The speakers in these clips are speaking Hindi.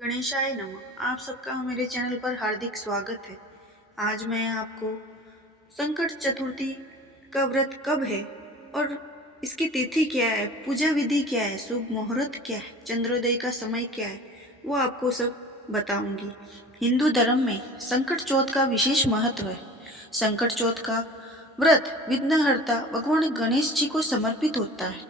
गणेशाय नमः। आप सबका मेरे चैनल पर हार्दिक स्वागत है। आज मैं आपको संकट चतुर्थी का व्रत कब है और इसकी तिथि क्या है, पूजा विधि क्या है, शुभ मुहूर्त क्या है, चंद्रोदय का समय क्या है, वो आपको सब बताऊंगी। हिंदू धर्म में संकट चौथ का विशेष महत्व है। संकट चौथ का व्रत विघ्नहर्ता भगवान गणेश जी को समर्पित होता है।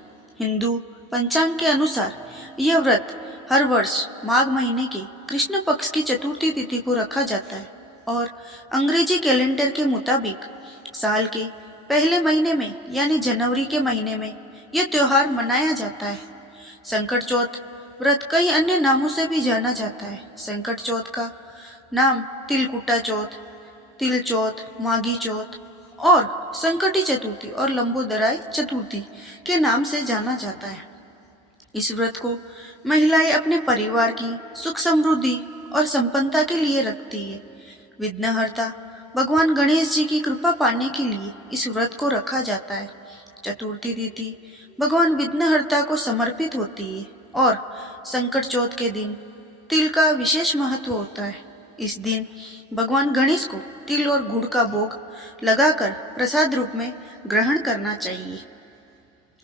हिंदू पंचांग के अनुसार यह व्रत हर वर्ष माघ महीने के कृष्ण पक्ष की चतुर्थी तिथि को रखा जाता है और अंग्रेजी कैलेंडर के मुताबिक साल के पहले महीने में यानी जनवरी के महीने में यह त्योहार मनाया जाता है। संकट चौथ व्रत कई अन्य नामों से भी जाना जाता है। संकट चौथ का नाम तिलकुटा चौथ, तिल चौथ, माघी चौथ और संकटी चतुर्थी और लंबोदराय चतुर्थी के नाम से जाना जाता है। इस व्रत को महिलाएं अपने परिवार की सुख समृद्धि और संपन्नता के लिए रखती है। विघ्नहर्ता भगवान गणेश जी की कृपा पाने के लिए इस व्रत को रखा जाता है। चतुर्थी तिथि भगवान विघ्नहर्ता को समर्पित होती है और संकट चौथ के दिन तिल का विशेष महत्व होता है। इस दिन भगवान गणेश को तिल और गुड़ का भोग लगाकर प्रसाद रूप में ग्रहण करना चाहिए।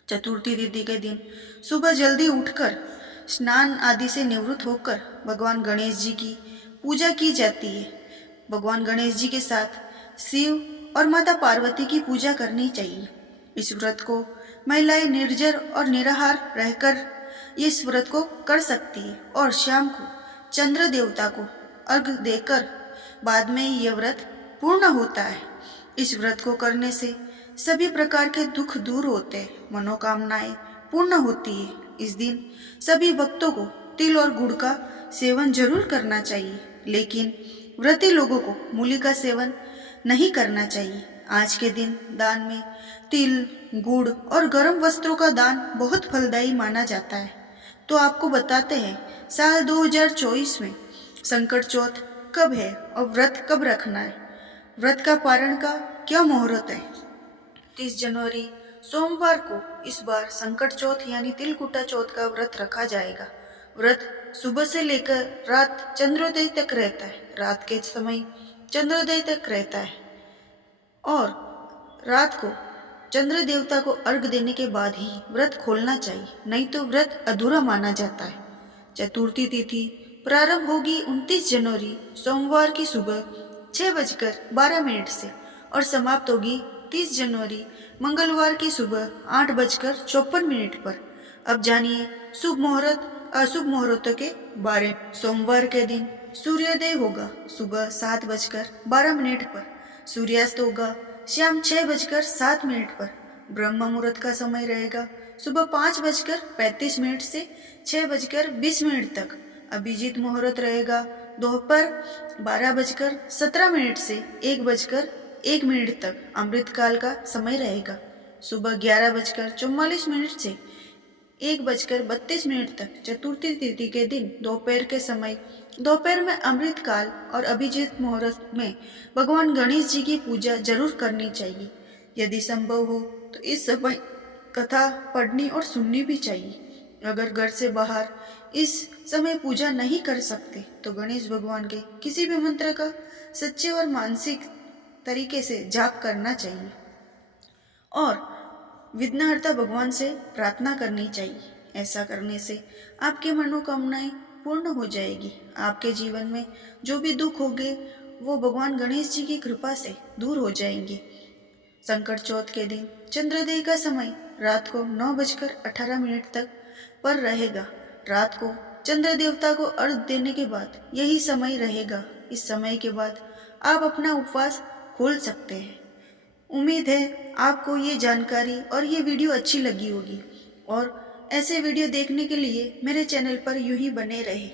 चतुर्थी तिथि के दिन सुबह जल्दी उठकर स्नान आदि से निवृत्त होकर भगवान गणेश जी की पूजा की जाती है। भगवान गणेश जी के साथ शिव और माता पार्वती की पूजा करनी चाहिए। इस व्रत को महिलाएं निर्जर और निराहार रहकर इस व्रत को कर सकती है और शाम को चंद्र देवता को अर्घ्य देकर बाद में यह व्रत पूर्ण होता है। इस व्रत को करने से सभी प्रकार के दुख दूर होते हैं, मनोकामनाएं पूर्ण होती है। इस दिन सभी भक्तों को तिल और गुड़ का सेवन जरूर करना चाहिए, लेकिन व्रती लोगों को मूली का सेवन नहीं करना चाहिए। आज के दिन दान में तिल, गुड़ और गर्म वस्त्रों का दान बहुत फलदायी माना जाता है। तो आपको बताते हैं साल 2024 में संकट चौथ कब है और व्रत कब रखना है। व्रत का पारण का क्या मुहूर्त है। 30 जनवरी सोमवार को इस बार संकट चौथ यानी तिलकुटा चौथ का व्रत रखा जाएगा। व्रत सुबह से लेकर रात चंद्रोदय तक रहता है। रात के समय चंद्रोदय तक रहता है और रात को चंद्र देवता को अर्घ देने के बाद ही व्रत खोलना चाहिए, नहीं तो व्रत अधूरा माना जाता है। चतुर्थी तिथि प्रारंभ होगी 29 जनवरी सोमवार की सुबह 6:12 से और समाप्त होगी 30 जनवरी मंगलवार की सुबह 8:54 पर। अब जानिए शुभ मुहूर्त अशुभ मुहूर्तों के बारे में। सोमवार के दिन सूर्योदय होगा सुबह 7:12 पर, सूर्यास्त होगा शाम 6:07 पर। ब्रह्म मुहूर्त का समय रहेगा सुबह 5:35 से 6:20 तक। अभिजीत मुहूर्त रहेगा दोपहर 12:17 से 1:01 तक। अमृतकाल का समय रहेगा सुबह 11:44 से 1:32 तक। चतुर्थी तिथि के दिन दोपहर में अमृतकाल और अभिजीत मुहूर्त में भगवान गणेश जी की पूजा जरूर करनी चाहिए। यदि संभव हो तो इस समय कथा पढ़नी और सुननी भी चाहिए। अगर घर से बाहर इस समय पूजा नहीं कर सकते तो गणेश भगवान के किसी भी मंत्र का सच्चे और मानसिक तरीके से जाप करना चाहिए और विघ्नहर्ता भगवान से प्रार्थना करनी चाहिए। ऐसा करने से आपकी मनोकामनाएं पूर्ण हो जाएगी। आपके जीवन में जो भी दुख होंगे वो भगवान गणेश जी की कृपा से दूर हो जाएंगे। संकट चौथ के दिन चंद्रोदय का समय रात को 9:18 तक पर रहेगा। रात को चंद्र देवता को अर्घ्य देने के बाद यही समय रहेगा। इस समय के बाद आप अपना उपवास खोल सकते हैं। उम्मीद है आपको ये जानकारी और ये वीडियो अच्छी लगी होगी और ऐसे वीडियो देखने के लिए मेरे चैनल पर यूं ही बने रहे।